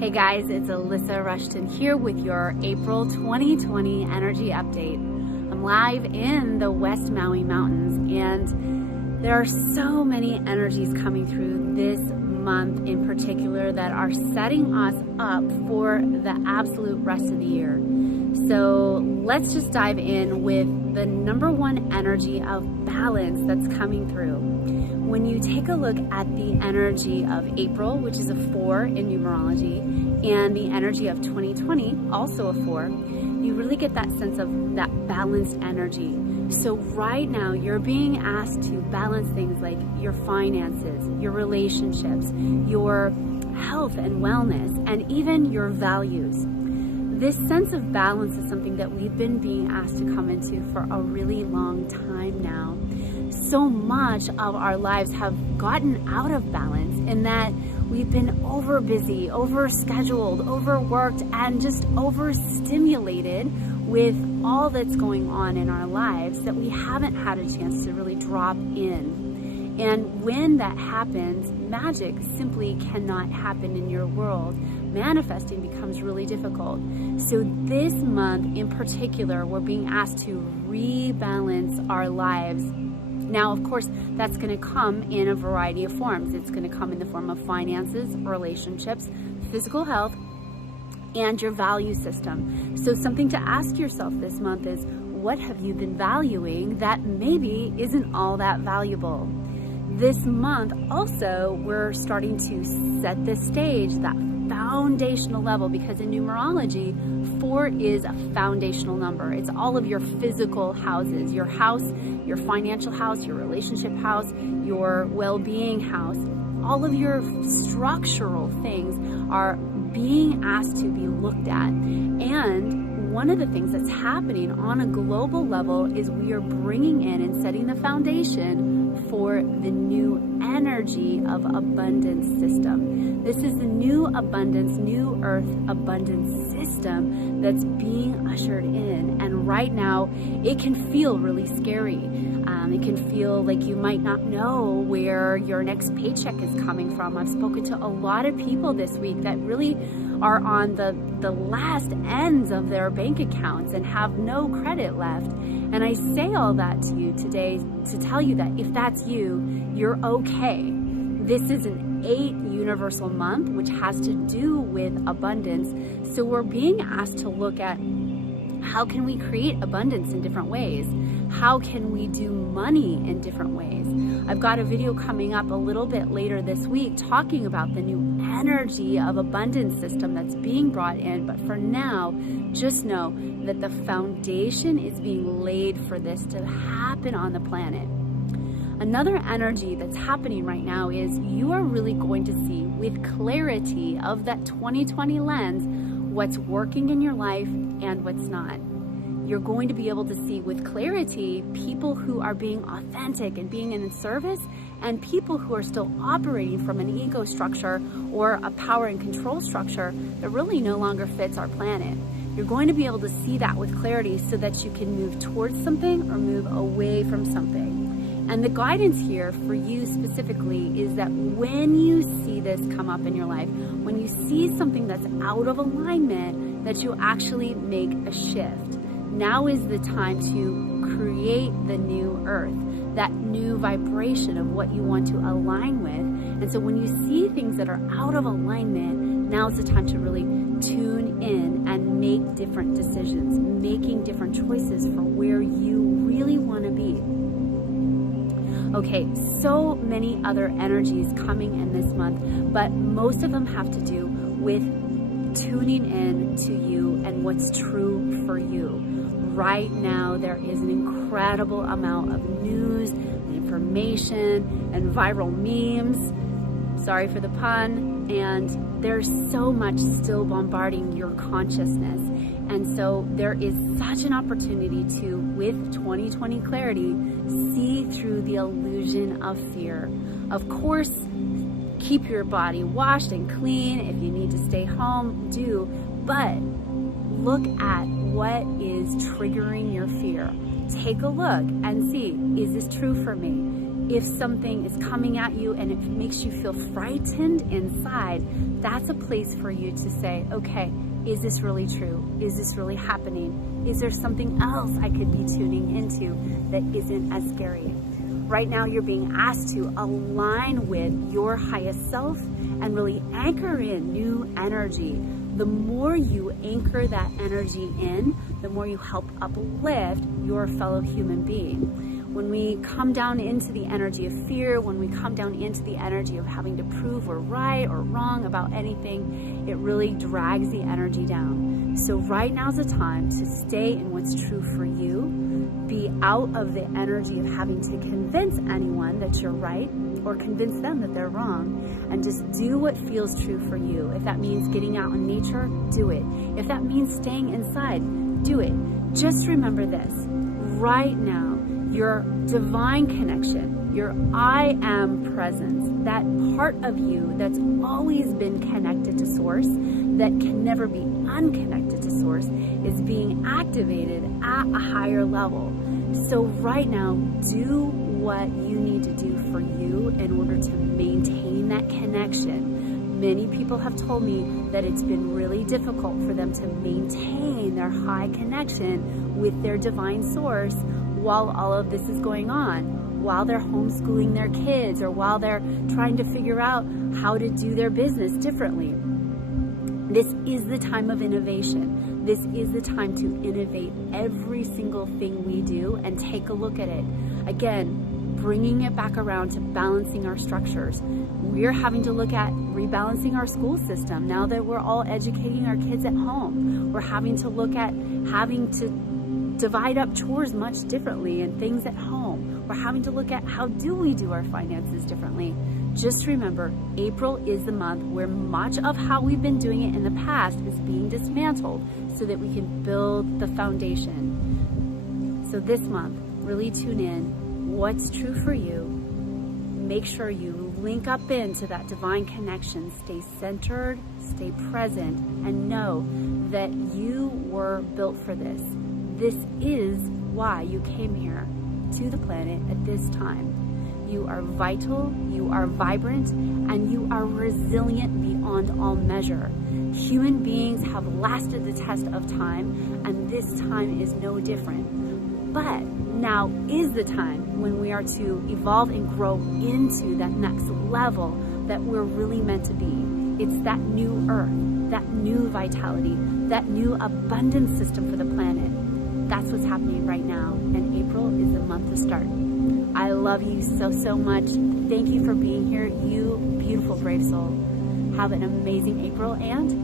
Hey guys, it's Alyssa Rushton here with your April 2020 energy update. I'm live in the West Maui Mountains, and there are so many energies coming through this month in particular that are setting us up for the absolute rest of the year. So let's just dive in with the number one energy of balance that's coming through. When you take a look at the energy of April, which is a 4 in numerology, and the energy of 2020, also a 4, you really get that sense of that balanced energy. So right now, you're being asked to balance things like your finances, your relationships, your health and wellness, and even your values. This sense of balance is something that we've been being asked to come into for a really long time now. So much of our lives have gotten out of balance in that we've been over busy, over scheduled, overworked, and just overstimulated with all that's going on in our lives that we haven't had a chance to really drop in. And when that happens, magic simply cannot happen in your world. Manifesting becomes really difficult. So this month in particular, we're being asked to rebalance our lives. Now, of course, that's going to come in a variety of forms. It's going to come in the form of finances, relationships, physical health, and your value system. So something to ask yourself this month is, what have you been valuing that maybe isn't all that valuable? This month also, we're starting to set the stage, that foundational level, because in numerology, 4 is a foundational number. It's all of your physical houses, your house, your financial house, your relationship house, your well-being house. All of your structural things are being asked to be looked at. And one of the things that's happening on a global level is we are bringing in and setting the foundation for the new energy of abundance system. This is the new abundance, new earth abundance system that's being ushered in. And right now, it can feel really scary. It can feel like you might not know where your next paycheck is coming from. I've spoken to a lot of people this week that really are on the last ends of their bank accounts and have no credit left. And I say all that to you today to tell you that if that's you, you're okay. This is an 8 universal month, which has to do with abundance. So we're being asked to look at how can we create abundance in different ways? How can we do money in different ways? I've got a video coming up a little bit later this week talking about the new energy of abundance system that's being brought in. But for now, just know that the foundation is being laid for this to happen on the planet. Another energy that's happening right now is you are really going to see with clarity of that 2020 lens what's working in your life and what's not. You're going to be able to see with clarity people who are being authentic and being in service, and people who are still operating from an ego structure or a power and control structure that really no longer fits our planet. You're going to be able to see that with clarity so that you can move towards something or move away from something. And the guidance here for you specifically is that when you see this come up in your life, when you see something that's out of alignment, that you actually make a shift. Now is the time to create the new earth, that new vibration of what you want to align with. And so when you see things that are out of alignment, now's the time to really tune in and make different decisions, making different choices for where you really want to be. Okay, so many other energies coming in this month, but most of them have to do with tuning in to you and what's true for you. Right now, there is an incredible amount of news, information, and viral memes. Sorry for the pun. And there's so much still bombarding your consciousness. And so there is such an opportunity to, with 2020 clarity, see through the illusion of fear. Of course, keep your body washed and clean. If you need to stay home, do. But look at what is triggering your fear. Take a look and see, is this true for me? If something is coming at you and it makes you feel frightened inside, that's a place for you to say, okay, is this really true? Is this really happening? Is there something else I could be tuning into that isn't as scary? Right now, you're being asked to align with your highest self and really anchor in new energy. The more you anchor that energy in, the more you help uplift your fellow human being. When we come down into the energy of fear, when we come down into the energy of having to prove we're right or wrong about anything, it really drags the energy down. So right now's the time to stay in what's true for you, be out of the energy of having to convince anyone that you're right or convince them that they're wrong, and just do what feels true for you. If that means getting out in nature, do it. If that means staying inside, do it. Just remember this, right now, your divine connection, your I am presence, that part of you that's always been connected to source, that can never be unconnected to source, is being activated at a higher level. So right now, do what you need to do for you in order to maintain that connection. Many people have told me that it's been really difficult for them to maintain their high connection with their divine source while all of this is going on, while they're homeschooling their kids, or while they're trying to figure out how to do their business differently. This is the time of innovation. This is the time to innovate every single thing we do and take a look at it. Again, bringing it back around to balancing our structures. We're having to look at rebalancing our school system now that we're all educating our kids at home. We're having to look at having to divide up chores much differently and things at home. We're having to look at how do we do our finances differently. Just remember, April is the month where much of how we've been doing it in the past is being dismantled so that we can build the foundation. So this month, really tune in. What's true for you? Make sure you link up into that divine connection. Stay centered, stay present, and know that you were built for this. This is why you came here to the planet at this time. You are vital, you are vibrant, and you are resilient beyond all measure. Human beings have lasted the test of time, and this time is no different. But now is the time when we are to evolve and grow into that next level that we're really meant to be. It's that new earth, that new vitality, that new abundance system for the planet. That's what's happening right now, and April is the month to start. I love you so, so much. Thank you for being here, you beautiful, brave soul. Have an amazing April, and